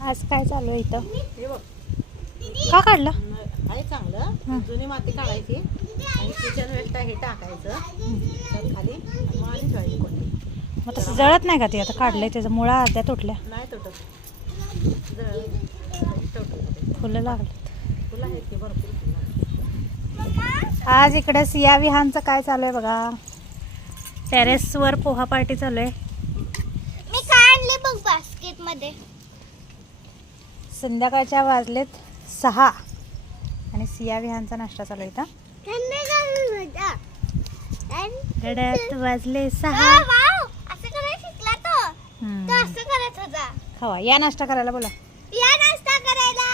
आज काय चालू आहे इथं? हे बघ का काढलं? आहे चांगलं. जुनी माती काढायची आणि किचन वेस्ट हे टाकायचं त्यात खाली आणि मग आणि ठेवायची कोणी. मग तसं जळत नाही का ते? आता काढलंय त्याचं मुळा अर्ध्या तुटल्या, नाही तुटत. तुटत फुलं लागली. फुलं आहेत की भरपूर फुलं. आज इकडे सिया विहानचं काय चालू आहे बघा. टेरेसवर पोहा पार्टी चालू आहे. मी काढले बघ बास्केट मध्ये. संध्याकाळच्या वाजलेत 6 आणि सिया विहानचा नाश्ता चालू आहे इथं. गड्यात वाजले 6. असं करायला शिकला तो असं करत होता. खावा या नाश्ता करायला बोला. या नाश्ता करायला.